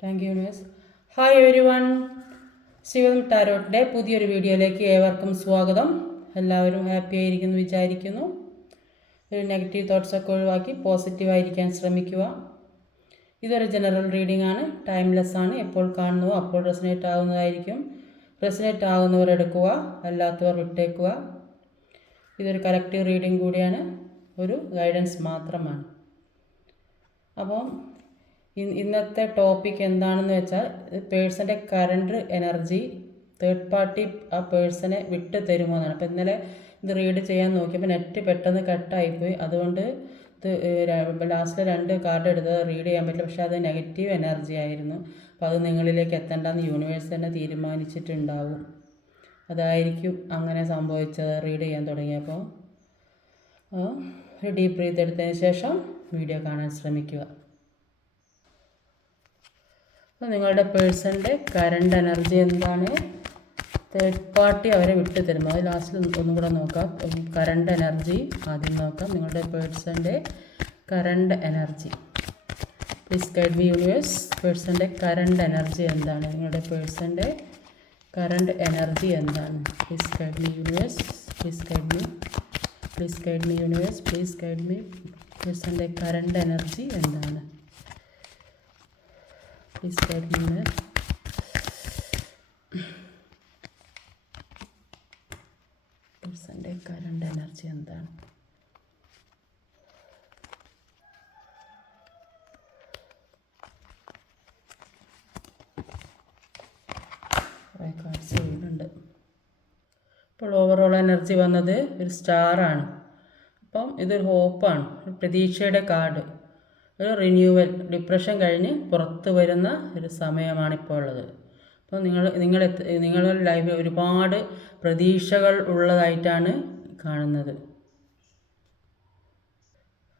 Thank you miss. Hi everyone, Shivam ടാരോട്ടിൻ്റെ പുതിയൊരു വീഡിയോയിലേക്ക് ഏവർക്കും സ്വാഗതം. എല്ലാവരും ഹാപ്പി ആയിരിക്കുന്നു വിചാരിക്കുന്നു. ഒരു നെഗറ്റീവ് തോട്ട്സൊക്കെ ഒഴിവാക്കി പോസിറ്റീവായിരിക്കാൻ ശ്രമിക്കുക. ഇതൊരു ജനറൽ റീഡിംഗ് ആണ്, ടൈംലെസ് ആണ്. എപ്പോൾ കാണുന്നുവോ അപ്പോൾ റെസനേറ്റ് ആകുന്നതായിരിക്കും. റെസനേറ്റ് ആകുന്നവർ എടുക്കുക, അല്ലാത്തവർ വിട്ടേക്കുക. ഇതൊരു കലക്റ്റീവ് റീഡിംഗ് കൂടിയാണ്, ഒരു ഗൈഡൻസ് മാത്രമാണ്. അപ്പം ഇന്നത്തെ ടോപ്പിക് എന്താണെന്ന് വെച്ചാൽ പേഴ്സൻ്റെ കറണ്ട് എനർജി തേർഡ് പാർട്ടി ആ പേഴ്സണെ വിട്ട് തരുമോ എന്നാണ്. അപ്പോൾ ഇന്നലെ ഇത് റീഡ് ചെയ്യാൻ നോക്കിയപ്പോൾ നെറ്റ് പെട്ടെന്ന് കട്ടായിപ്പോയി. അതുകൊണ്ട് ഇത് ലാസ്റ്റിൽ 2 കാർഡ് എടുത്തത് റീഡ് ചെയ്യാൻ പറ്റില്ല. പക്ഷേ അത് നെഗറ്റീവ് എനർജി ആയിരുന്നു. അപ്പോൾ അത് നിങ്ങളിലേക്ക് എത്തേണ്ടെന്ന് യൂണിവേഴ്സ് തന്നെ തീരുമാനിച്ചിട്ടുണ്ടാവും. അതായിരിക്കും അങ്ങനെ സംഭവിച്ചത് റീഡ് ചെയ്യാൻ തുടങ്ങിയപ്പോൾ. ഒരു ഡീപ്പ് ബ്രീത്ത് എടുത്തതിന് ശേഷം വീഡിയോ കാണാൻ ശ്രമിക്കുക. അപ്പോൾ നിങ്ങളുടെ പേഴ്സൻ്റെ കറണ്ട് എനർജി എന്താണ്, തേർഡ് പാർട്ടി അവരെ വിട്ടു തരുമ്പോൾ അത് ലാസ്റ്റിൽ ഒന്നും കൂടെ നോക്കാം. കറണ്ട് എനർജി ആദ്യം നോക്കാം. നിങ്ങളുടെ പേഴ്സൻ്റെ current energy please guide me universe. പേഴ്സൻ്റെ കറണ്ട് എനർജി എന്താണ്, നിങ്ങളുടെ പേഴ്സൻ്റെ കറണ്ട് എനർജി എന്താണ്? Please guide me universe, please guide me, please guide me universe, please guide me. പേഴ്സൻ്റെ കറണ്ട് എനർജി എന്താണ്? Please guide me universe. പേഴ്സൻ്റെ കറണ്ട് എനർജി എന്താണ്? കുറേ കാർഡ്സ് ചെയ്യുന്നുണ്ട്. ഇപ്പോൾ ഓവറോൾ എനർജി വന്നത് ഒരു സ്റ്റാറാണ്. അപ്പം ഇതൊരു ഹോപ്പാണ്, ഒരു പ്രതീക്ഷയുടെ കാർഡ്, ഒരു റിന്യൂവൽ, ഡിപ്രഷൻ കഴിഞ്ഞ് പുറത്ത് വരുന്ന ഒരു സമയമാണിപ്പോൾ ഉള്ളത്. അപ്പോൾ നിങ്ങളുടെ ലൈഫിൽ ഒരുപാട് പ്രതീക്ഷകൾ ഉള്ളതായിട്ടാണ് കാണുന്നത്.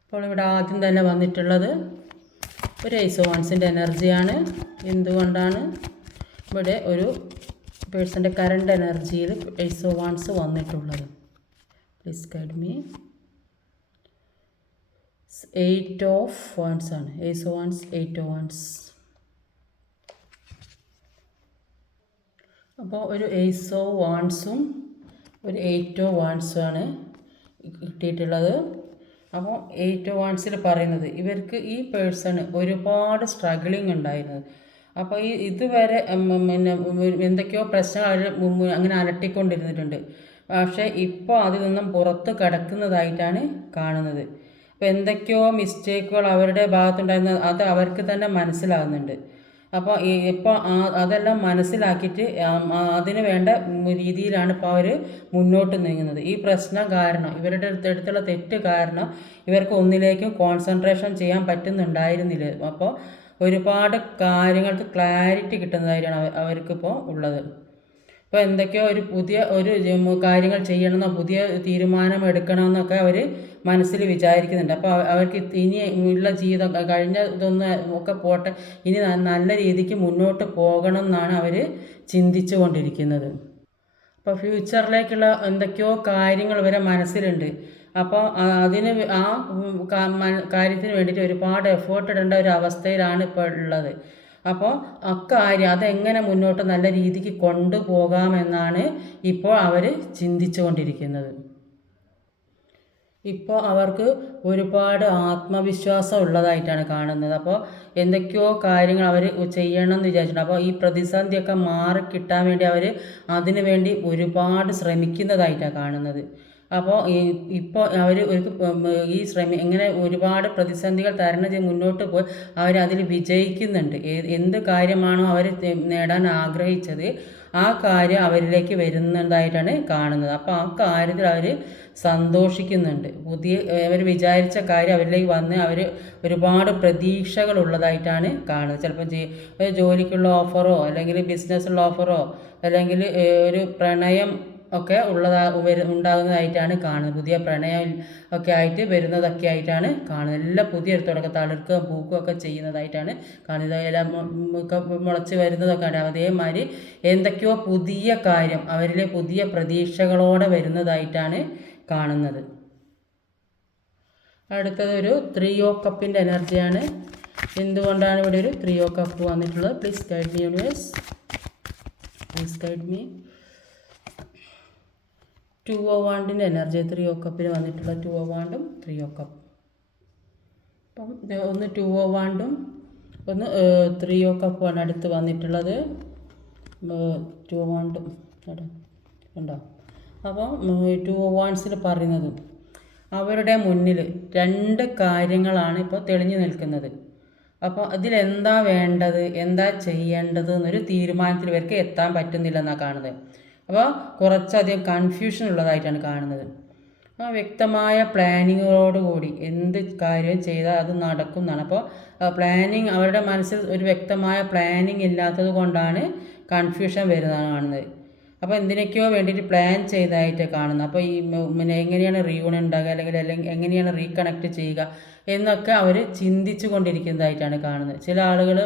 അപ്പോൾ ഇവിടെ ആദ്യം തന്നെ വന്നിട്ടുള്ളത് ഒരു ഏസ് ഓഫ് വാൻസിൻ്റെ എനർജിയാണ്. എന്തുകൊണ്ടാണ് ഇവിടെ ഒരു പേഴ്സൻ്റെ കറണ്ട് എനർജിയിൽ ഏസ് ഓഫ് വാൻസ് വന്നിട്ടുള്ളത്? Please guide me. 8 of wands ആണ്. Ace of wands, 8 of wands. അപ്പോൾ ഒരു ഏസ് ഓഫ് വാൻസും ഒരു 8 ഓഫ് വാൻസും ആണ് കിട്ടിയിട്ടുള്ളത്. അപ്പോൾ 8 ഓഫ് വാൻസിൽ പറയുന്നത് ഇവർക്ക് ഈ പേഴ്സണ് ഒരുപാട് സ്ട്രഗിളിങ് ഉണ്ടായിരുന്നത്. അപ്പോൾ ഇതുവരെ പിന്നെ എന്തൊക്കെയോ പ്രശ്നങ്ങൾ അങ്ങനെ അലട്ടിക്കൊണ്ടിരുന്നിട്ടുണ്ട്. പക്ഷേ ഇപ്പോൾ അതിൽ നിന്നും പുറത്ത് കടക്കുന്നതായിട്ടാണ് കാണുന്നത്. അപ്പോൾ എന്തൊക്കെയോ മിസ്റ്റേക്കുകൾ അവരുടെ ഭാഗത്തുണ്ടായിരുന്നത് അത് അവർക്ക് തന്നെ മനസ്സിലാകുന്നുണ്ട്. അപ്പോൾ ഇപ്പോൾ അതെല്ലാം മനസ്സിലാക്കിയിട്ട് അതിന് വേണ്ട രീതിയിലാണ് ഇപ്പോൾ അവർ മുന്നോട്ട് നീങ്ങുന്നത്. ഈ പ്രശ്നം കാരണം, ഇവരുടെ അടുത്തുള്ള തെറ്റ് കാരണം ഇവർക്ക് ഒന്നിലേക്കും കോൺസെൻട്രേഷൻ ചെയ്യാൻ പറ്റുന്നുണ്ടായിരുന്നില്ല. അപ്പോൾ ഒരുപാട് കാര്യങ്ങൾക്ക് ക്ലാരിറ്റി കിട്ടുന്നതായിട്ടാണ് അവർക്കിപ്പോൾ ഉള്ളത്. ഇപ്പോൾ എന്തൊക്കെയോ പുതിയ കാര്യങ്ങൾ ചെയ്യണമെന്നോ പുതിയ തീരുമാനം എടുക്കണമെന്നൊക്കെ അവർ മനസ്സിൽ വിചാരിക്കുന്നുണ്ട്. അപ്പോൾ അവർക്ക് ഇനി ഉള്ള ജീവിതം കഴിഞ്ഞ ഇതൊന്നും ഒക്കെ പോട്ടെ, ഇനി നല്ല രീതിക്ക് മുന്നോട്ട് പോകണം എന്നാണ് അവർ ചിന്തിച്ചു കൊണ്ടിരിക്കുന്നത്. അപ്പോൾ ഫ്യൂച്ചറിലേക്കുള്ള എന്തൊക്കെയോ കാര്യങ്ങൾ ഇവരെ മനസ്സിലുണ്ട്. അപ്പോൾ അതിന് ആ കാര്യത്തിന് വേണ്ടിയിട്ട് ഒരുപാട് എഫേർട്ട് ഇടേണ്ട ഒരു അവസ്ഥയിലാണ് ഇപ്പോൾ ഉള്ളത്. അപ്പോൾ അക്കാര്യം അതെങ്ങനെ മുന്നോട്ട് നല്ല രീതിക്ക് കൊണ്ടുപോകാമെന്നാണ് ഇപ്പോൾ അവർ ചിന്തിച്ചു കൊണ്ടിരിക്കുന്നത്. ഇപ്പോൾ അവർക്ക് ഒരുപാട് ആത്മവിശ്വാസം ഉള്ളതായിട്ടാണ് കാണുന്നത്. അപ്പോൾ എന്തൊക്കെയോ കാര്യങ്ങൾ അവർ ചെയ്യണം എന്ന് വിചാരിച്ചിട്ടുണ്ട്. അപ്പോൾ ഈ പ്രതിസന്ധിയൊക്കെ മാറിക്കിട്ടാൻ വേണ്ടി അവർ അതിനു വേണ്ടി ഒരുപാട് ശ്രമിക്കുന്നതായിട്ടാണ് കാണുന്നത്. അപ്പോൾ ഇപ്പോൾ അവർ ഇങ്ങനെ ഒരുപാട് പ്രതിസന്ധികൾ തരണം ചെയ്ത് മുന്നോട്ട് പോയി അവരതിൽ വിജയിക്കുന്നുണ്ട്. എന്ത് കാര്യമാണോ അവർ നേടാൻ ആഗ്രഹിച്ചത് ആ കാര്യം അവരിലേക്ക് വരുന്നതായിട്ടാണ് കാണുന്നത്. അപ്പോൾ ആ കാര്യത്തിൽ അവർ സന്തോഷിക്കുന്നുണ്ട്. അവർ വിചാരിച്ച കാര്യം അവരിലേക്ക് വന്ന് അവർ ഒരുപാട് പ്രതീക്ഷകളുള്ളതായിട്ടാണ് കാണുന്നത്. ചിലപ്പോൾ ജോലിക്കുള്ള ഓഫറോ അല്ലെങ്കിൽ ബിസിനസ്സുള്ള ഓഫറോ അല്ലെങ്കിൽ ഒരു പ്രണയം ഒക്കെ ഉണ്ടാകുന്നതായിട്ടാണ് കാണുന്നത്. പുതിയ പ്രണയം ഒക്കെ ആയിട്ട് വരുന്നതൊക്കെ ആയിട്ടാണ് കാണുന്നത്. എല്ലാം പുതിയൊരു തുടക്കം, തളിർക്കുകയും പൂക്കുകയും ഒക്കെ ചെയ്യുന്നതായിട്ടാണ് കാണുന്നത്. എല്ലാം മുളച്ച് വരുന്നതൊക്കെ ആണ്. അതേമാതിരി എന്തൊക്കെയോ പുതിയ കാര്യം അവരിലെ പുതിയ പ്രതീക്ഷകളോടെ വരുന്നതായിട്ടാണ് കാണുന്നത്. അടുത്തത് ഒരു 3 ഓഫ് കപ്പിൻ്റെ എനർജിയാണ്. എന്തുകൊണ്ടാണ് ഇവിടെ ഒരു 3 ഓഫ് കപ്പ് വന്നിട്ടുള്ളത്? Please guide me universe, please guide me. 2 of വാണ്ടിൻ്റെ എനർജി 3 ഓഫ് കപ്പിൽ വന്നിട്ടുള്ള 2 ഓഫ് വാണ്ടും 3 ഓഫ് കപ്പ്. അപ്പം ഒന്ന് 2 ഓഫ് വാണ്ടും ഒന്ന് 3 ഓഫ് കപ്പുമാണ് അടുത്ത് വന്നിട്ടുള്ളത്. 2 ഓഫ് വാണ്ടും ഉണ്ടോ? അപ്പോൾ 2 ഓഫ് വാണ്ട്സിൽ പറയുന്നത് അവരുടെ മുന്നിൽ 2 കാര്യങ്ങളാണ് ഇപ്പോൾ തെളിഞ്ഞു നിൽക്കുന്നത്. അപ്പോൾ അതിലെന്താ വേണ്ടത്, എന്താ ചെയ്യേണ്ടത് എന്നൊരു തീരുമാനത്തിൽ ഇവർക്ക് എത്താൻ പറ്റുന്നില്ലെന്നാണ് കാണുന്നത്. അപ്പോൾ കുറച്ചധികം കൺഫ്യൂഷൻ ഉള്ളതായിട്ടാണ് കാണുന്നത്. അപ്പോൾ വ്യക്തമായ പ്ലാനിങ്ങോടുകൂടി എന്ത് കാര്യം ചെയ്താൽ അത് നടക്കും എന്നാണ്. അപ്പോൾ പ്ലാനിങ് അവരുടെ മനസ്സിൽ ഒരു വ്യക്തമായ പ്ലാനിങ് ഇല്ലാത്തത് കൊണ്ടാണ് കൺഫ്യൂഷൻ വരുന്നതാണ് കാണുന്നത്. അപ്പോൾ എന്തിനൊക്കെയോ വേണ്ടിയിട്ട് പ്ലാൻ ചെയ്തതായിട്ട് കാണുന്നത്. അപ്പോൾ ഈ എങ്ങനെയാണ് റീയൂണിയൻ ഉണ്ടാകുക, അല്ലെങ്കിൽ എങ്ങനെയാണ് റീകണക്ട് ചെയ്യുക എന്നൊക്കെ അവർ ചിന്തിച്ചു കൊണ്ടിരിക്കുന്നതായിട്ടാണ് കാണുന്നത്. ചില ആളുകൾ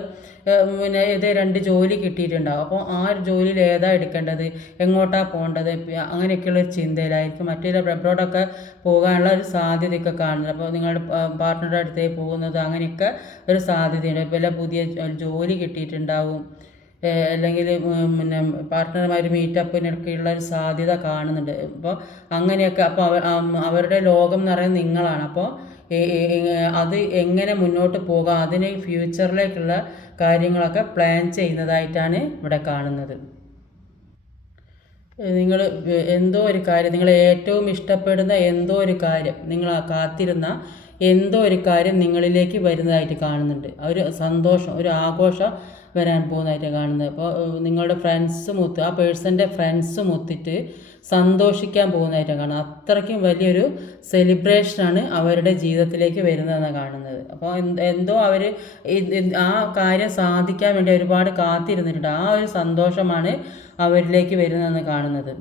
ഇത് 2 ജോലി കിട്ടിയിട്ടുണ്ടാകും. അപ്പോൾ ആ ഒരു ജോലിയിൽ ഏതാ എടുക്കേണ്ടത്, എങ്ങോട്ടാണ് പോകേണ്ടത്, അങ്ങനെയൊക്കെയുള്ളൊരു ചിന്തയിലായിരിക്കും. മറ്റൊരു അബ്രോഡൊക്കെ പോകാനുള്ള ഒരു സാധ്യതയൊക്കെ കാണുന്നത്. അപ്പോൾ നിങ്ങളുടെ പാർട്ട്ണറുടെ അടുത്തേക്ക് പോകുന്നത് അങ്ങനെയൊക്കെ ഒരു സാധ്യതയുണ്ട്. ഇപ്പോൾ എല്ലാം പുതിയ ജോലി കിട്ടിയിട്ടുണ്ടാവും, അല്ലെങ്കിൽ പാർട്ട്ണർമാർ മീറ്റപ്പിനൊക്കെയുള്ള ഒരു സാധ്യത കാണുന്നുണ്ട്. അപ്പോൾ അങ്ങനെയൊക്കെ അപ്പോൾ അവരുടെ ലോകം എന്ന് പറയുന്നത് നിങ്ങളാണ്. അപ്പോൾ അത് എങ്ങനെ മുന്നോട്ട് പോകാം, അതിന് ഫ്യൂച്ചറിലേക്കുള്ള കാര്യങ്ങളൊക്കെ പ്ലാൻ ചെയ്യുന്നതായിട്ടാണ് ഇവിടെ കാണുന്നത്. നിങ്ങൾ എന്തോ ഒരു കാര്യം, നിങ്ങൾ ഏറ്റവും ഇഷ്ടപ്പെടുന്ന എന്തോ ഒരു കാര്യം, നിങ്ങൾ കാത്തിരുന്ന എന്തോ ഒരു കാര്യം നിങ്ങളിലേക്ക് വരുന്നതായിട്ട് കാണുന്നുണ്ട്. ഒരു സന്തോഷം, ഒരു ആഘോഷം വരാൻ പോകുന്നതായിട്ട് കാണുന്നത്. അപ്പോൾ നിങ്ങളുടെ ആ പേഴ്സൻ്റെ ഫ്രണ്ട്സും ഒത്തിട്ട് സന്തോഷിക്കാൻ പോകുന്നതായിട്ടാണ് കാണുന്നത്. അത്രയ്ക്കും വലിയൊരു സെലിബ്രേഷനാണ് അവരുടെ ജീവിതത്തിലേക്ക് വരുന്നതെന്നാണ് കാണുന്നത്. അപ്പോൾ എന്തോ അവർ ആ കാര്യം സാധിക്കാൻ വേണ്ടി ഒരുപാട് കാത്തിരുന്നിട്ടുണ്ട്. ആ ഒരു സന്തോഷമാണ് അവരിലേക്ക് വരുന്നതെന്ന് കാണുന്നത്.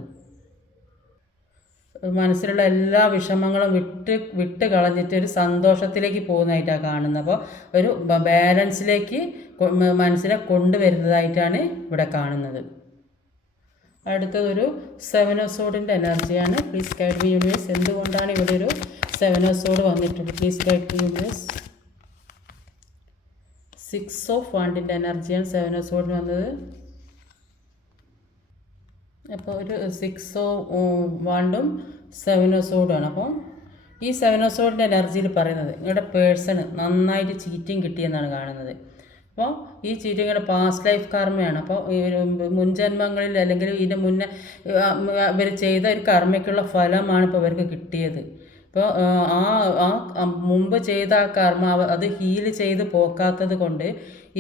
മനസ്സിലുള്ള എല്ലാ വിഷമങ്ങളും വിട്ട് കളഞ്ഞിട്ട് ഒരു സന്തോഷത്തിലേക്ക് പോകുന്നതായിട്ടാണ് കാണുന്നത്. അപ്പോൾ ഒരു ബാലൻസിലേക്ക് മനസ്സിനെ കൊണ്ടുവരുന്നതായിട്ടാണ് ഇവിടെ കാണുന്നത്. അടുത്തതൊരു 7 ഓഫ് സോഡിൻ്റെ എനർജിയാണ്. പ്ലീസ് ഗൈഡ് മീ യൂണിവേഴ്സ്, എന്തുകൊണ്ടാണ് ഇവിടെ ഒരു 7 ഓഫ് സോഡ് വന്നിട്ടുണ്ട്? Please guide me universe. 6 of വാണ്ടിൻ്റെ എനർജിയാണ് 7 ഓഫ് സോഡിന് വന്നത്. അപ്പോൾ ഒരു 6 ഓഫ് വാണ്ടും 7 ഓഫ് സോഡുമാണ്. അപ്പോൾ ഈ 7 ഓഫ് സോഡിൻ്റെ എനർജിയിൽ പറയുന്നത് നിങ്ങളുടെ പേഴ്സണ് നന്നായിട്ട് ചീറ്റിങ് കിട്ടിയെന്നാണ് കാണുന്നത്. അപ്പോൾ ഈ ചീറ്റിങ്ങയുടെ പാസ്റ്റ് ലൈഫ് കർമ്മയാണ്. അപ്പോൾ മുൻജന്മങ്ങളിൽ അല്ലെങ്കിൽ ഇതിൻ്റെ മുന്നേ ഇവർ ചെയ്ത ഒരു കർമ്മയ്ക്കുള്ള ഫലമാണ് ഇപ്പോൾ ഇവർക്ക് കിട്ടിയത്. ഇപ്പോൾ ആ മുമ്പ് ചെയ്ത ആ കർമ്മ അത് ഹീല് ചെയ്ത് പോക്കാത്തത് കൊണ്ട്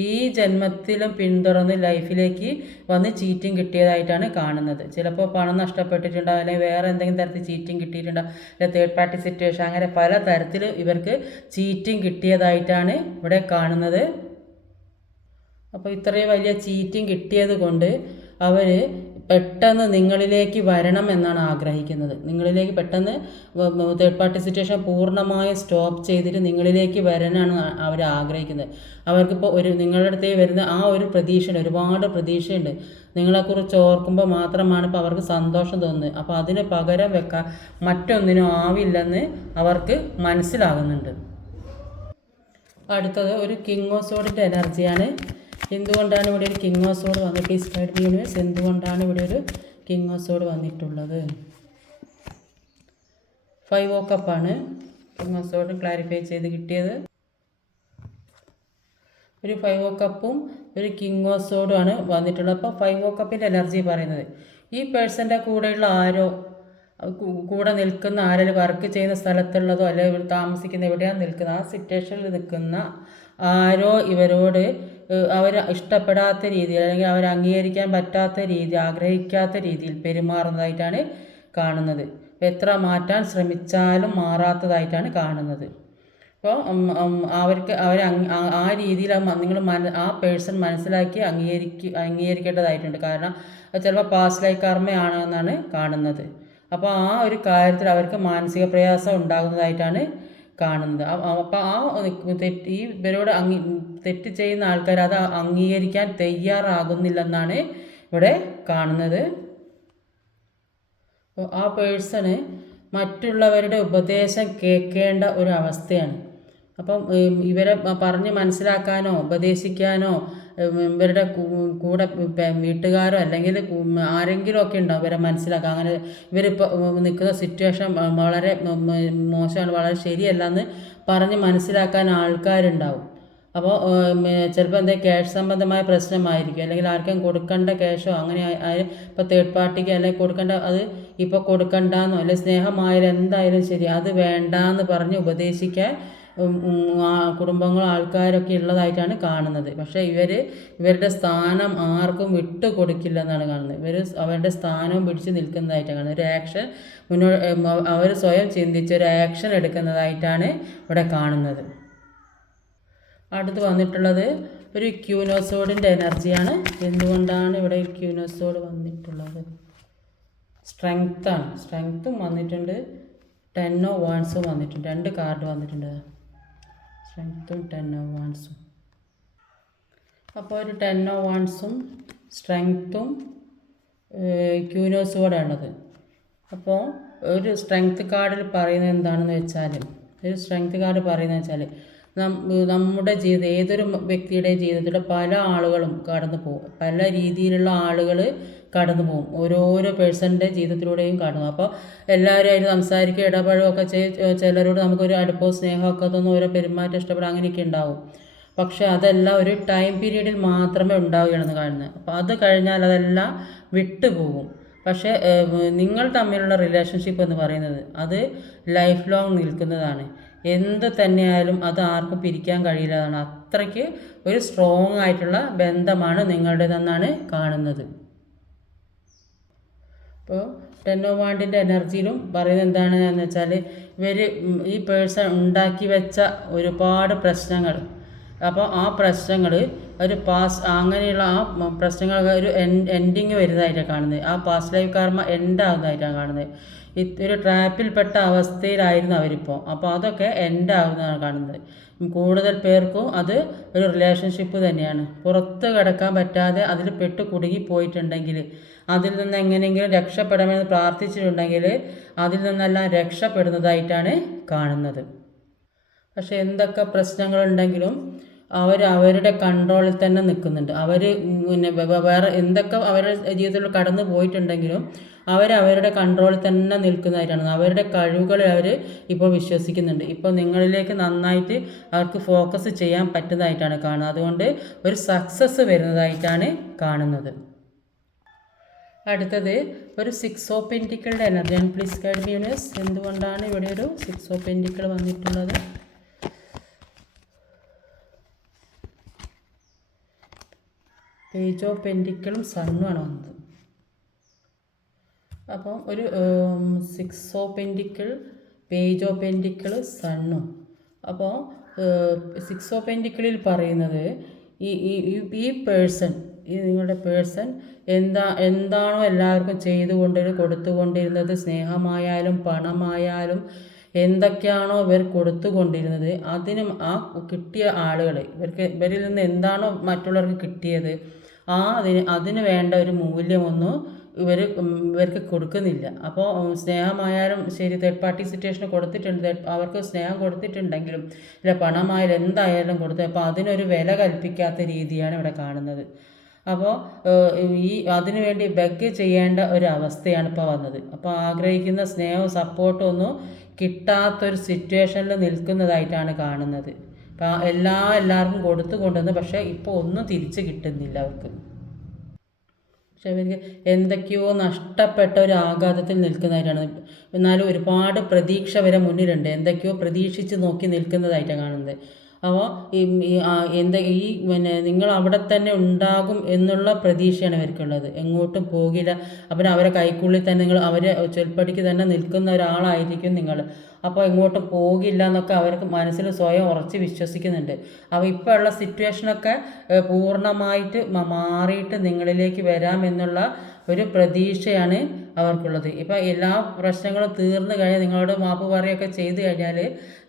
ഈ ജന്മത്തിലും പിന്തുടർന്ന് ലൈഫിലേക്ക് വന്ന് ചീറ്റിങ് കിട്ടിയതായിട്ടാണ് കാണുന്നത്. ചിലപ്പോൾ പണം നഷ്ടപ്പെട്ടിട്ടുണ്ടാവും, അല്ലെങ്കിൽ വേറെ എന്തെങ്കിലും തരത്തിൽ ചീറ്റിങ് കിട്ടിയിട്ടുണ്ടാവും, അല്ലെങ്കിൽ തേർഡ് പാർട്ടി സിറ്റുവേഷൻ, അങ്ങനെ പല തരത്തിൽ ഇവർക്ക് ചീറ്റിങ് കിട്ടിയതായിട്ടാണ് ഇവിടെ കാണുന്നത്. അപ്പോൾ ഇത്രയും വലിയ ചീറ്റിങ് കിട്ടിയത് കൊണ്ട് അവർ പെട്ടെന്ന് നിങ്ങളിലേക്ക് വരണം എന്നാണ് ആഗ്രഹിക്കുന്നത്. നിങ്ങളിലേക്ക് പെട്ടെന്ന് തേർഡ് പാർട്ടി സിറ്റുവേഷൻ പൂർണ്ണമായും സ്റ്റോപ്പ് ചെയ്തിട്ട് നിങ്ങളിലേക്ക് വരാനാണ് അവർ ആഗ്രഹിക്കുന്നത്. അവർക്കിപ്പോൾ നിങ്ങളുടെ അടുത്തേക്ക് വരുന്ന ആ ഒരു പ്രതീക്ഷയുണ്ട്, ഒരുപാട് പ്രതീക്ഷയുണ്ട്. നിങ്ങളെക്കുറിച്ച് ഓർക്കുമ്പോൾ മാത്രമാണ് ഇപ്പോൾ അവർക്ക് സന്തോഷം തോന്നുന്നത്. അപ്പോൾ അതിന് പകരം വെക്കാൻ മറ്റൊന്നിനും ആവില്ലെന്ന് അവർക്ക് മനസ്സിലാകുന്നുണ്ട്. അടുത്തത് ഒരു കിങ് ഓഫ് സോഡിൻ്റെ എനർജിയാണ്. എന്തുകൊണ്ടാണ് ഇവിടെ ഒരു കിങ് ഓഫ് സോഡ് വന്നത്? പ്ലീസ് ഗൈഡ് മീ യൂണിവേഴ്സ്, എന്തുകൊണ്ടാണ് ഇവിടെ ഒരു കിങ് ഓഫ് സോഡ് വന്നിട്ടുള്ളത്? 5 ഓഫ് കപ്പാണ് കിങ് ഓഫ് സോഡ് ക്ലാരിഫൈ ചെയ്ത് കിട്ടിയത്. ഒരു 5 ഓഫ് കപ്പും ഒരു കിങ് ഓഫ് സോഡും ആണ് വന്നിട്ടുള്ളത്. അപ്പോൾ 5 ഓഫ് കപ്പിൻ്റെ എനർജി പറയുന്നത് ഈ പേഴ്സൻ്റെ കൂടെയുള്ള ആരോ, കൂടെ നിൽക്കുന്ന ആരെങ്കിലും വർക്ക് ചെയ്യുന്ന സ്ഥലത്തുള്ളതോ അല്ലെങ്കിൽ താമസിക്കുന്ന എവിടെയാണ് നിൽക്കുന്നത് ആ സിറ്റുവേഷനിൽ നിൽക്കുന്ന ആരോ ഇവരോട് അവർ ഇഷ്ടപ്പെടാത്ത രീതിയിൽ അല്ലെങ്കിൽ അവർ അംഗീകരിക്കാൻ പറ്റാത്ത രീതി, ആഗ്രഹിക്കാത്ത രീതിയിൽ പെരുമാറുന്നതായിട്ടാണ് കാണുന്നത്. എത്ര മാറ്റാൻ ശ്രമിച്ചാലും മാറാത്തതായിട്ടാണ് കാണുന്നത്. അപ്പോൾ ആ രീതിയിൽ നിങ്ങൾ ആ പേഴ്സൺ മനസ്സിലാക്കി അംഗീകരിക്കേണ്ടതായിട്ടുണ്ട്. കാരണം ചിലപ്പോൾ പാസ്റ്റ് ലൈഫ് കർമ്മയാണ് എന്നാണ് കാണുന്നത്. അപ്പോൾ ആ ഒരു കാര്യത്തിൽ അവർക്ക് മാനസിക പ്രയാസം ഉണ്ടാകുന്നതായിട്ടാണ് കാണുന്നത്. അപ്പോൾ ഇവരോട് തെറ്റ് ചെയ്യുന്ന ആൾക്കാർ അത് അംഗീകരിക്കാൻ തയ്യാറാകുന്നില്ലെന്നാണ് ഇവിടെ കാണുന്നത്. ആ പേഴ്സണ് മറ്റുള്ളവരുടെ ഉപദേശം കേൾക്കേണ്ട ഒരു അവസ്ഥയാണ്. അപ്പം ഇവരെ പറഞ്ഞ് മനസ്സിലാക്കാനോ ഉപദേശിക്കാനോ ഇവരുടെ കൂടെ വീട്ടുകാരോ അല്ലെങ്കിൽ ആരെങ്കിലും ഒക്കെ ഉണ്ടാവും ഇവരെ മനസ്സിലാക്കുക. അങ്ങനെ ഇവരിപ്പോൾ നിൽക്കുന്ന സിറ്റുവേഷൻ വളരെ മോശമാണ്, വളരെ ശരിയല്ല എന്ന് പറഞ്ഞ് മനസ്സിലാക്കാൻ ആൾക്കാരുണ്ടാവും. അപ്പോൾ ചിലപ്പോൾ എന്തെങ്കിലും ക്യാഷ് സംബന്ധമായ പ്രശ്നമായിരിക്കും, അല്ലെങ്കിൽ ആർക്കും കൊടുക്കേണ്ട ക്യാഷോ അങ്ങനെ ഇപ്പോൾ തേർഡ് പാർട്ടിക്ക് അല്ലെങ്കിൽ കൊടുക്കേണ്ട അത് ഇപ്പോൾ കൊടുക്കണ്ടെന്നോ അല്ലെങ്കിൽ സ്നേഹമായാലും എന്തായാലും ശരി അത് വേണ്ടാന്ന് പറഞ്ഞ് ഉപദേശിക്കാൻ കുടുംബങ്ങളും ആൾക്കാരൊക്കെ ഉള്ളതായിട്ടാണ് കാണുന്നത്. പക്ഷേ ഇവരുടെ സ്ഥാനം ആർക്കും വിട്ടു കൊടുക്കില്ലെന്നാണ് കാണുന്നത്. ഇവർ അവരുടെ സ്ഥാനവും പിടിച്ച് നിൽക്കുന്നതായിട്ടാണ് കാണുന്നത്. ഒരു ആക്ഷൻ അവർ സ്വയം ചിന്തിച്ച് ഒരു ആക്ഷൻ എടുക്കുന്നതായിട്ടാണ് ഇവിടെ കാണുന്നത്. അടുത്ത് വന്നിട്ടുള്ളത് ഒരു ക്യൂനോസോഡിൻ്റെ എനർജിയാണ്. എന്തുകൊണ്ടാണ് ഇവിടെ ക്യൂനോസോഡ് വന്നിട്ടുള്ളത്? സ്ട്രെങ്ത്താണ്. സ്ട്രെങ്ത്തും വന്നിട്ടുണ്ട്, 10 ഓഫ് വാൻഡ്സും വന്നിട്ടുണ്ട്. 2 കാർഡ് വന്നിട്ടുണ്ട്, സ്ട്രെങ്ത്തും 10 ഓഫ് വാൻഡ്സും. അപ്പോൾ ഒരു 10 ഓഫ് വാൻഡ്സും സ്ട്രെങ്ത്തും ക്യൂനോസോഡാണുള്ളത്. അപ്പോൾ ഒരു സ്ട്രെങ്ത് കാർഡിൽ പറയുന്നത് എന്താണെന്ന് വെച്ചാൽ, നമ്മുടെ ജീവിതം ഏതൊരു വ്യക്തിയുടെ ജീവിതത്തിലൂടെ പല ആളുകളും കടന്നു പോകും, പല രീതിയിലുള്ള ആളുകൾ കടന്നു പോകും, ഓരോരോ പേഴ്സണിൻ്റെ ജീവിതത്തിലൂടെയും കടന്നു. അപ്പോൾ എല്ലാവരുമായിട്ട് സംസാരിക്കുക, ഇടപഴകുകയൊക്കെ ചിലരോട് നമുക്കൊരു അടുപ്പവും സ്നേഹമൊക്കെ തോന്നും, ഓരോ പെരുമാറ്റം ഇഷ്ടപ്പെടുക, അങ്ങനെയൊക്കെ ഉണ്ടാവും. പക്ഷെ അതെല്ലാം ഒരു ടൈം പീരീഡിൽ മാത്രമേ ഉണ്ടാവുകയാണെന്ന് കാണുന്നത്. അപ്പോൾ അത് കഴിഞ്ഞാൽ അതെല്ലാം വിട്ടുപോകും. പക്ഷേ നിങ്ങൾ തമ്മിലുള്ള റിലേഷൻഷിപ്പ് എന്ന് പറയുന്നത് അത് ലൈഫ് ലോങ് നിൽക്കുന്നതാണ്. എന്ത് തന്നെയായാലും അത് ആർക്കും പിരിക്കാൻ കഴിയില്ലതാണ്. അത്രയ്ക്ക് ഒരു സ്ട്രോങ് ആയിട്ടുള്ള ബന്ധമാണ് നിങ്ങളുടേതെന്നാണ് കാണുന്നത്. അപ്പോൾ 10 ഓഫ് വാൻഡിൻ്റെ എനർജിയിലും പറയുന്നത് എന്താണെന്ന് വെച്ചാൽ ഈ പേഴ്സൺ ഉണ്ടാക്കി വെച്ച ഒരുപാട് പ്രശ്നങ്ങൾ, അപ്പോൾ ആ പ്രശ്നങ്ങൾ ഒരു അങ്ങനെയുള്ള ആ പ്രശ്നങ്ങൾ ഒരു എൻഡിങ് വരുന്നതായിട്ടാണ് കാണുന്നത്. ആ പാസ്റ്റ് ലൈഫ് കർമ്മ എൻഡ് ആകുന്നതായിട്ടാണ് കാണുന്നത്. ഒരു ട്രാപ്പിൽപ്പെട്ട അവസ്ഥയിലായിരുന്നു അവരിപ്പോൾ, അപ്പോൾ അതൊക്കെ എൻഡ് ആകുന്നതാണ് കാണുന്നത്. കൂടുതൽ പേർക്കും അത് ഒരു റിലേഷൻഷിപ്പ് തന്നെയാണ്. പുറത്ത് കിടക്കാൻ പറ്റാതെ അതിൽ പെട്ട് കുടുങ്ങിപ്പോയിട്ടുണ്ടെങ്കിൽ, അതിൽ നിന്ന് എങ്ങനെയെങ്കിലും രക്ഷപ്പെടണമെന്ന് പ്രാർത്ഥിച്ചിട്ടുണ്ടെങ്കിൽ അതിൽ നിന്നെല്ലാം രക്ഷപ്പെടുന്നതായിട്ടാണ് കാണുന്നത്. പക്ഷെ എന്തൊക്കെ പ്രശ്നങ്ങളുണ്ടെങ്കിലും അവരുടെ കൺട്രോളിൽ തന്നെ നിൽക്കുന്നുണ്ട്. അവർ വേറെ എന്തൊക്കെ അവരുടെ ജീവിതത്തിൽ കടന്നു പോയിട്ടുണ്ടെങ്കിലും അവരുടെ കൺട്രോളിൽ തന്നെ നിൽക്കുന്നതായിട്ടാണ്. അവരുടെ കഴിവുകൾ അവർ ഇപ്പോൾ വിശ്വസിക്കുന്നുണ്ട്. ഇപ്പോൾ നിങ്ങളിലേക്ക് നന്നായിട്ട് അവർക്ക് ഫോക്കസ് ചെയ്യാൻ പറ്റുന്നതായിട്ടാണ് കാണുന്നത്. അതുകൊണ്ട് ഒരു സക്സസ് വരുന്നതായിട്ടാണ് കാണുന്നത്. അടുത്തത് ഒരു 6 ഓഫ് പെന്റിക്കിളുടെ എനർജിയാണ്. പ്ലീസ് ഗൈഡ് മീ യൂണിവേഴ്സ്, എന്തുകൊണ്ടാണ് ഇവിടെ ഒരു 6 ഓഫ് പെന്റിക്കിൾ വന്നിട്ടുള്ളത്? പേജ് ഓഫ് പെന്റിക്കിളും സണ്ണുമാണ് വന്നത്. അപ്പം ഒരു 6 of pentacle, page of pentacle, സണ്ണും. അപ്പോൾ 6 ഓഫ് പെന്റിക്കിളിൽ പറയുന്നത് ഈ പേഴ്സൺ, നിങ്ങളുടെ പേഴ്സൺ എന്താണോ എല്ലാവർക്കും കൊടുത്തുകൊണ്ടിരുന്നത്, സ്നേഹമായാലും പണമായാലും എന്തൊക്കെയാണോ ഇവർ കൊടുത്തുകൊണ്ടിരുന്നത്, അതിനും ആ കിട്ടിയ ആളുകൾ ഇവരിൽ നിന്ന് എന്താണോ മറ്റുള്ളവർക്ക് കിട്ടിയത് അതിന് വേണ്ട ഒരു മൂല്യമൊന്നും ഇവർക്ക് കൊടുക്കുന്നില്ല. അപ്പോൾ സ്നേഹമായാലും ശരി, തേർഡ് പാർട്ടി സിറ്റുവേഷന് കൊടുത്തിട്ടുണ്ട്, അവർക്ക് സ്നേഹം കൊടുത്തിട്ടുണ്ടെങ്കിലും ഇല്ല പണമായാലും എന്തായാലും കൊടുത്തു, അപ്പോൾ അതിനൊരു വില കൽപ്പിക്കാത്ത രീതിയാണ് ഇവിടെ കാണുന്നത്. അപ്പോൾ അതിനുവേണ്ടി ബെഗ് ചെയ്യേണ്ട ഒരു അവസ്ഥയാണ് ഇപ്പോൾ വന്നത്. അപ്പോൾ ആഗ്രഹിക്കുന്ന സ്നേഹവും സപ്പോർട്ടും ഒന്നും കിട്ടാത്തൊരു സിറ്റുവേഷനിൽ നിൽക്കുന്നതായിട്ടാണ് കാണുന്നത്. അപ്പോൾ എല്ലാവർക്കും കൊടുത്തു കൊണ്ടുവന്ന്, പക്ഷേ ഇപ്പോൾ ഒന്നും തിരിച്ച് കിട്ടുന്നില്ല അവർക്ക്. പക്ഷെ അവർക്ക് എന്തൊക്കെയോ നഷ്ടപ്പെട്ട ഒരു ആഘാതത്തിൽ നിൽക്കുന്നതായിട്ടാണ്. എന്നാലും ഒരുപാട് പ്രതീക്ഷ വരെ മുന്നിലുണ്ട്, എന്തൊക്കെയോ പ്രതീക്ഷിച്ച് നോക്കി നിൽക്കുന്നതായിട്ടാണ് കാണുന്നത്. അപ്പോൾ നിങ്ങൾ അവിടെ തന്നെ ഉണ്ടാകും എന്നുള്ള പ്രതീക്ഷയാണ് അവർക്കുള്ളത്, എങ്ങോട്ടും പോകില്ല. അപ്പം അവരെ കൈക്കുള്ളിൽ തന്നെ അവരെ ചൊൽപ്പടിക്ക് തന്നെ നിൽക്കുന്ന ഒരാളായിരിക്കും നിങ്ങൾ. അപ്പോൾ എങ്ങോട്ടും പോകില്ല എന്നൊക്കെ അവർക്ക് മനസ്സിൽ സ്വയം ഉറച്ച് വിശ്വസിക്കുന്നുണ്ട്. അപ്പോൾ ഇപ്പോൾ ഉള്ള സിറ്റുവേഷനൊക്കെ പൂർണ്ണമായിട്ട് മാറിയിട്ട് നിങ്ങളിലേക്ക് വരാമെന്നുള്ള ഒരു പ്രതീക്ഷയാണ് അവർക്കുള്ളത്. ഇപ്പോൾ എല്ലാ പ്രശ്നങ്ങളും തീർന്നു കഴിഞ്ഞാൽ, നിങ്ങളോട് മാപ്പ് പറയുകയൊക്കെ ചെയ്തു കഴിഞ്ഞാൽ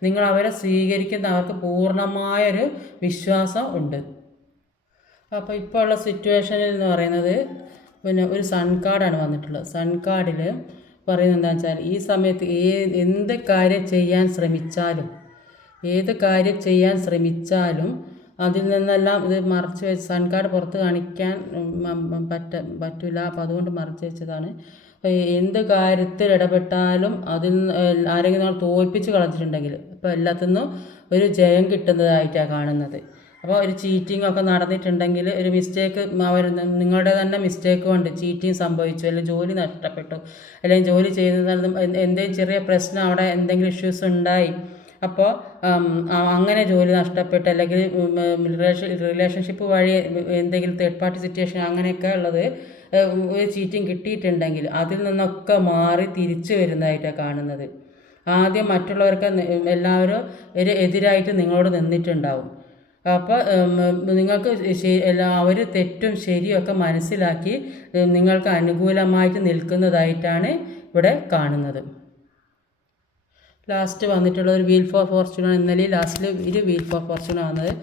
നിങ്ങൾ അവരെ സ്വീകരിക്കുന്ന അവർക്ക് പൂർണ്ണമായൊരു വിശ്വാസം ഉണ്ട്. അപ്പോൾ ഇപ്പോൾ ഉള്ള സിറ്റുവേഷനിൽ എന്ന് പറയുന്നത് ഒരു സൺ കാർഡാണ് വന്നിട്ടുള്ളത്. സൺ കാർഡിൽ പറയുന്നത് എന്താണെന്ന് വെച്ചാൽ, ഈ സമയത്ത് എന്ത് കാര്യം ചെയ്യാൻ ശ്രമിച്ചാലും ഏത് കാര്യം ചെയ്യാൻ ശ്രമിച്ചാലും അതിൽ നിന്നെല്ലാം ഇത് മറച്ച് വെച്ച് സൺ കാർഡ് പുറത്ത് കാണിക്കാൻ പറ്റില്ല. അപ്പോൾ അതുകൊണ്ട് മറച്ച് വെച്ചതാണ്. എന്ത് കാര്യത്തിൽ ഇടപെട്ടാലും അതിൽ ആരെങ്കിലും നമ്മൾ തോൽപ്പിച്ച് കളഞ്ഞിട്ടുണ്ടെങ്കിൽ അപ്പോൾ എല്ലാത്തിനും ഒരു ജയം കിട്ടുന്നതായിട്ടാണ് കാണുന്നത്. അപ്പോൾ ഒരു ചീറ്റിംഗ് ഒക്കെ നടന്നിട്ടുണ്ടെങ്കിൽ ഒരു മിസ്റ്റേക്ക് നിങ്ങളുടെ തന്നെ മിസ്റ്റേക്ക് കൊണ്ട് ചീറ്റിംഗ് സംഭവിച്ചു, അല്ലെങ്കിൽ ജോലി നഷ്ടപ്പെട്ടു, അല്ലെങ്കിൽ ജോലി ചെയ്യുന്നത് എന്തെങ്കിലും ചെറിയ പ്രശ്നം അവിടെ എന്തെങ്കിലും ഇഷ്യൂസ് ഉണ്ടായി, അപ്പോൾ അങ്ങനെ ജോലി നഷ്ടപ്പെട്ട് അല്ലെങ്കിൽ റിലേഷൻഷിപ്പ് വഴി എന്തെങ്കിലും തേർഡ് പാർട്ടി സിറ്റുവേഷൻ അങ്ങനെയൊക്കെ ഉള്ളത് ഒരു ചീറ്റിംഗ് കിട്ടിയിട്ടുണ്ടെങ്കിൽ അതിൽ നിന്നൊക്കെ മാറി തിരിച്ചു വരുന്നതായിട്ടാണ് കാണുന്നത്. ആദ്യം മറ്റുള്ളവർക്ക് എല്ലാവരും എതിരായിട്ട് നിങ്ങളോട് നിന്നിട്ടുണ്ടാവും. അപ്പോൾ നിങ്ങൾക്ക് അവർ തെറ്റും ശരിയും ഒക്കെ മനസ്സിലാക്കി നിങ്ങൾക്ക് അനുകൂലമായിട്ട് നിൽക്കുന്നതായിട്ടാണ് ഇവിടെ കാണുന്നത്. ലാസ്റ്റ് വന്നിട്ടുള്ള ഒരു വീൽ ഫോർ ഫോർച്യൂണാണ്. ഇന്നലെ ലാസ്റ്റിൽ ഒരു വീൽ ഫോർ ഫോർച്യൂണാണ് വന്നത്.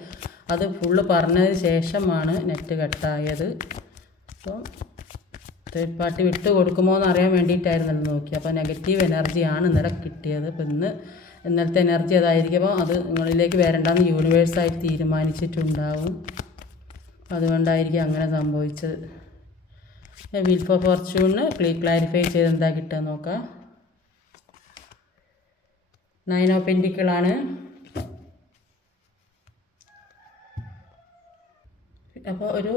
അത് ഫുള്ള് പറഞ്ഞതിന് ശേഷമാണ് നെറ്റ് കട്ടായത്. അപ്പം തേർഡ് പാർട്ടി വിട്ട് കൊടുക്കുമോ എന്ന് അറിയാൻ വേണ്ടിയിട്ടായിരുന്നല്ലോ നോക്കി. അപ്പോൾ നെഗറ്റീവ് എനർജിയാണ് ഇന്നലെ കിട്ടിയത്. അപ്പോൾ ഇന്നലത്തെ എനർജി അതായിരിക്കുമ്പോൾ അത് നിങ്ങളിലേക്ക് വരണ്ടെന്ന് യൂണിവേഴ്സായിട്ട് തീരുമാനിച്ചിട്ടുണ്ടാവും. അതുകൊണ്ടായിരിക്കും അങ്ങനെ സംഭവിച്ചത്. വീൽ ഫോർ ഫോർച്യൂണിന് ക്ലാരിഫൈ ചെയ്ത് എന്താ കിട്ടുക നോക്കാം. 9 ഓഫ് പെൻറ്റിക്കിളാണ്. അപ്പോൾ ഒരു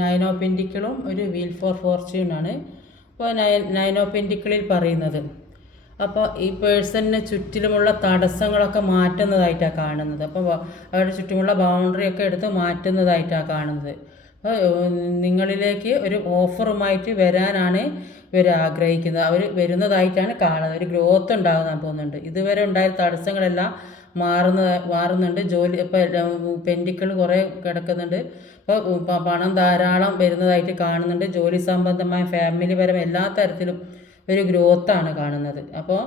9 ഓഫ് പെൻറ്റിക്കിളും ഒരു വീൽ ഫോർ ഫോർച്യൂണാണ്. അപ്പോൾ 9 ഓഫ് പെൻറ്റിക്കിളിൽ പറയുന്നത് അപ്പോൾ ഈ പേഴ്സണിന് ചുറ്റിലുമുള്ള തടസ്സങ്ങളൊക്കെ മാറ്റുന്നതായിട്ടാണ് കാണുന്നത്. അപ്പോൾ അവരുടെ ചുറ്റുമുള്ള ബൗണ്ടറിയൊക്കെ എടുത്ത് മാറ്റുന്നതായിട്ടാണ് കാണുന്നത്. അപ്പോൾ നിങ്ങളിലേക്ക് ഒരു ഓഫറുമായിട്ട് വരാനാണ് ഇവർ ആഗ്രഹിക്കുന്നത്. അവർ വരുന്നതായിട്ടാണ് കാണുന്നത്. ഒരു ഗ്രോത്ത് ഉണ്ടാകുന്നതാണ് തോന്നുന്നുണ്ട്. ഇതുവരെ ഉണ്ടായ തടസ്സങ്ങളെല്ലാം മാറുന്നുണ്ട്. ജോലി ഇപ്പോൾ പെൻഡിക്കിൾ കുറേ കിടക്കുന്നുണ്ട്. അപ്പോൾ പണം ധാരാളം വരുന്നതായിട്ട് കാണുന്നുണ്ട്. ജോലി സംബന്ധമായ ഫാമിലി പരം എല്ലാ തരത്തിലും ഒരു ഗ്രോത്താണ് കാണുന്നത്. അപ്പോൾ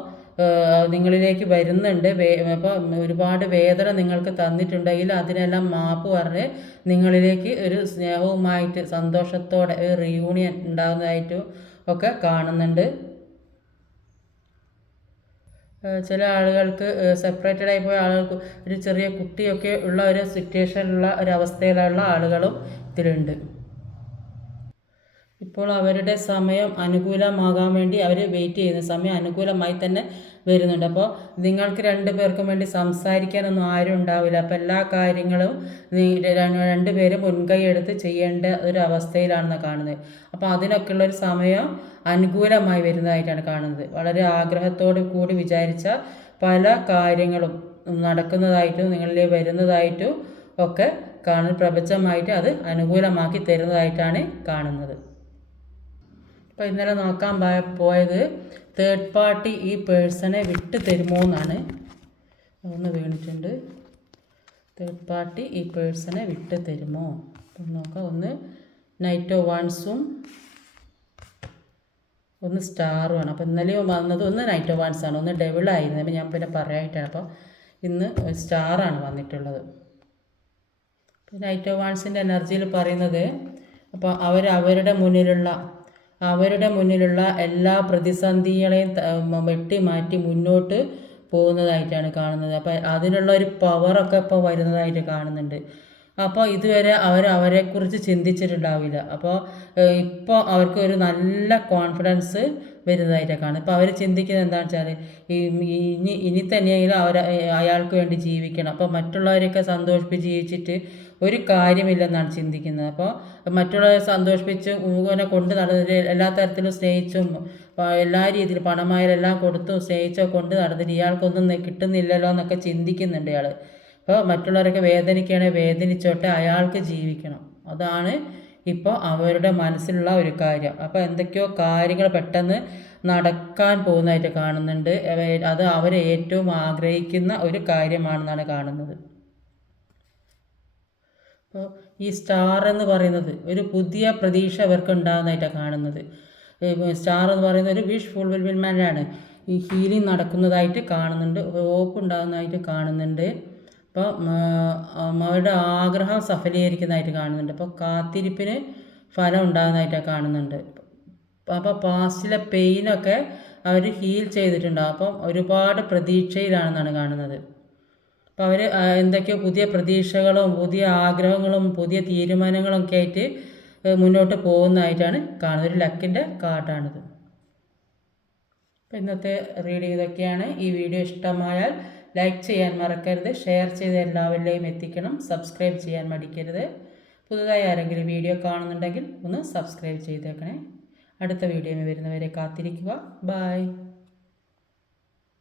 നിങ്ങളിലേക്ക് വരുന്നുണ്ട്. അപ്പോൾ ഒരുപാട് വേദന നിങ്ങൾക്ക് തന്നിട്ടുണ്ടെങ്കിൽ അതിനെല്ലാം മാപ്പ് പറഞ്ഞ് നിങ്ങളിലേക്ക് ഒരു സ്നേഹവുമായിട്ട് സന്തോഷത്തോടെ ഒരു റിയൂണിയൻ ഉണ്ടാകുന്നതായിട്ടും ഒക്കെ കാണുന്നുണ്ട്. ചില ആളുകൾക്ക് സെപ്പറേറ്റഡ് ആയി പോയ ആളുകൾക്ക് ഒരു ചെറിയ കുട്ടിയൊക്കെ ഉള്ള ഒരു സിറ്റുവേഷനിലുള്ള ഒരവസ്ഥയിലുള്ള ആളുകളും ഇതിലുണ്ട്. ഇപ്പോൾ അവരുടെ സമയം അനുകൂലമാകാൻ വേണ്ടി അവർ വെയിറ്റ് ചെയ്യുന്ന സമയം അനുകൂലമായി തന്നെ വരുന്നുണ്ട്. അപ്പോൾ നിങ്ങൾക്ക് 2 പേർക്കും വേണ്ടി സംസാരിക്കാനൊന്നും ആരും ഉണ്ടാവില്ല. അപ്പോൾ എല്ലാ കാര്യങ്ങളും 2 പേരും മുൻകൈ എടുത്ത് ചെയ്യേണ്ട ഒരു അവസ്ഥയിലാണെന്ന് കാണുന്നത്. അപ്പോൾ അതിനൊക്കെയുള്ളൊരു സമയം അനുകൂലമായി വരുന്നതായിട്ടാണ് കാണുന്നത്. വളരെ ആഗ്രഹത്തോടു കൂടി വിചാരിച്ച പല കാര്യങ്ങളും നടക്കുന്നതായിട്ടും നിങ്ങളിലേക്ക് വരുന്നതായിട്ടും ഒക്കെ പ്രപഞ്ചമായിട്ട് അത് അനുകൂലമാക്കി തരുന്നതായിട്ടാണ് കാണുന്നത്. അപ്പോൾ ഇന്നലെ നോക്കാൻ പോയത് തേർഡ് പാർട്ടി ഈ പേഴ്സണെ വിട്ട് തരുമോ എന്നാണ്. ഒന്ന് വീണിട്ടുണ്ട്. തേർഡ് പാർട്ടി ഈ പേഴ്സണെ വിട്ട് തരുമോ നോക്കാം. ഒന്ന് നൈറ്റ് ഓഫ് വാൻസും ഒന്ന് സ്റ്റാറുമാണ്. അപ്പോൾ ഇന്നലെയും വന്നത് ഒന്ന് നൈറ്റ് ഓഫ് വാൻസാണ്, ഒന്ന് ഡെവിളായിരുന്നു. അപ്പോൾ ഞാൻ പിന്നെ പറയാനായിട്ടാണ്. അപ്പോൾ ഇന്ന് സ്റ്റാറാണ് വന്നിട്ടുള്ളത്. നൈറ്റ് ഓഫ് വാൻസിൻ്റെ എനർജിയിൽ പറയുന്നത് അപ്പോൾ അവരുടെ മുന്നിലുള്ള എല്ലാ പ്രതിസന്ധികളെയും വെട്ടിമാറ്റി മുന്നോട്ട് പോകുന്നതായിട്ടാണ് കാണുന്നത്. അപ്പോൾ അതിനുള്ള ഒരു പവറൊക്കെ ഇപ്പോൾ വരുന്നതായിട്ട് കാണുന്നുണ്ട്. അപ്പോൾ ഇതുവരെ അവരെക്കുറിച്ച് ചിന്തിച്ചിട്ടുണ്ടാവില്ല. അപ്പോൾ ഇപ്പോൾ അവർക്ക് ഒരു നല്ല കോൺഫിഡൻസ് വരുന്നതായിട്ടാണ് കാണുന്നത്. ഇപ്പോൾ അവർ ചിന്തിക്കുന്നത് എന്താണെന്ന് വെച്ചാൽ ഇനി തന്നെയെങ്കിലും അയാൾക്ക് വേണ്ടി ജീവിക്കണം. അപ്പോൾ മറ്റുള്ളവരെയൊക്കെ സന്തോഷിപ്പിച്ച് ജീവിച്ചിട്ട് ഒരു കാര്യമില്ലെന്നാണ് ചിന്തിക്കുന്നത്. അപ്പോൾ മറ്റുള്ളവരെ സന്തോഷിപ്പിച്ച് ഇങ്ങനെ കൊണ്ട് നടന്നിട്ട് എല്ലാ തരത്തിലും സ്നേഹിച്ചും എല്ലാ രീതിയിലും പണമായാലും എല്ലാം കൊടുത്തും സ്നേഹിച്ചോ കൊണ്ട് നടന്നിട്ട് ഇയാൾക്കൊന്നും കിട്ടുന്നില്ലല്ലോ എന്നൊക്കെ ചിന്തിക്കുന്നുണ്ട് ഇയാൾ. അപ്പോൾ മറ്റുള്ളവരൊക്കെ വേദനിക്കുകയാണെങ്കിൽ വേദനിച്ചോട്ടെ, അയാൾക്ക് ജീവിക്കണം. അതാണ് ഇപ്പോൾ അവരുടെ മനസ്സിലുള്ള ഒരു കാര്യം. അപ്പോൾ എന്തൊക്കെയോ കാര്യങ്ങൾ പെട്ടെന്ന് നടക്കാൻ പോകുന്നതായിട്ട് കാണുന്നുണ്ട്. അത് അവർ ഏറ്റവും ആഗ്രഹിക്കുന്ന ഒരു കാര്യമാണെന്നാണ് കാണുന്നത്. അപ്പോൾ ഈ സ്റ്റാർ എന്ന് പറയുന്നത് ഒരു പുതിയ പ്രതീക്ഷ അവർക്ക് ഉണ്ടാകുന്നതായിട്ടാണ് കാണുന്നത്. സ്റ്റാർ എന്ന് പറയുന്നത് ഒരു വിഷ് ഫുൾഫിൽമെൻ്റാണ്. ഈ ഹീലിംഗ് നടക്കുന്നതായിട്ട് കാണുന്നുണ്ട്, ഹോപ്പ് ഉണ്ടാകുന്നതായിട്ട് കാണുന്നുണ്ട്. അപ്പോൾ അവരുടെ ആഗ്രഹം സഫലീകരിക്കുന്നതായിട്ട് കാണുന്നുണ്ട്. അപ്പോൾ കാത്തിരിപ്പിന് ഫലം ഉണ്ടാകുന്നതായിട്ടൊക്കെ കാണുന്നുണ്ട്. അപ്പോൾ പാസ്റ്റിലെ പെയിനൊക്കെ അവർ ഹീൽ ചെയ്തിട്ടുണ്ടാകും. അപ്പം ഒരുപാട് പ്രതീക്ഷയിലാണെന്നാണ് കാണുന്നത്. അപ്പോൾ അവർ എന്തൊക്കെയോ പുതിയ പ്രതീക്ഷകളും പുതിയ ആഗ്രഹങ്ങളും പുതിയ തീരുമാനങ്ങളും ഒക്കെ ആയിട്ട് മുന്നോട്ട് പോകുന്നതായിട്ടാണ് കാണുന്നത്. ഒരു ലക്കിൻ്റെ കാർഡാണിത്. അപ്പോൾ ഇന്നത്തെ റീഡിംഗ് ഇതൊക്കെയാണ്. ഈ വീഡിയോ ഇഷ്ടമായാൽ ലൈക്ക് ചെയ്യാൻ മറക്കരുത്, ഷെയർ ചെയ്ത് എല്ലാവരിലേയും എത്തിക്കണം, സബ്സ്ക്രൈബ് ചെയ്യാൻ മടിക്കരുത്. പുതുതായി ആരെങ്കിലും വീഡിയോ കാണുന്നുണ്ടെങ്കിൽ ഒന്ന് സബ്സ്ക്രൈബ് ചെയ്തേക്കണേ. അടുത്ത വീഡിയോയിൽ വരുന്നവരെ കാത്തിരിക്കുക. ബൈ.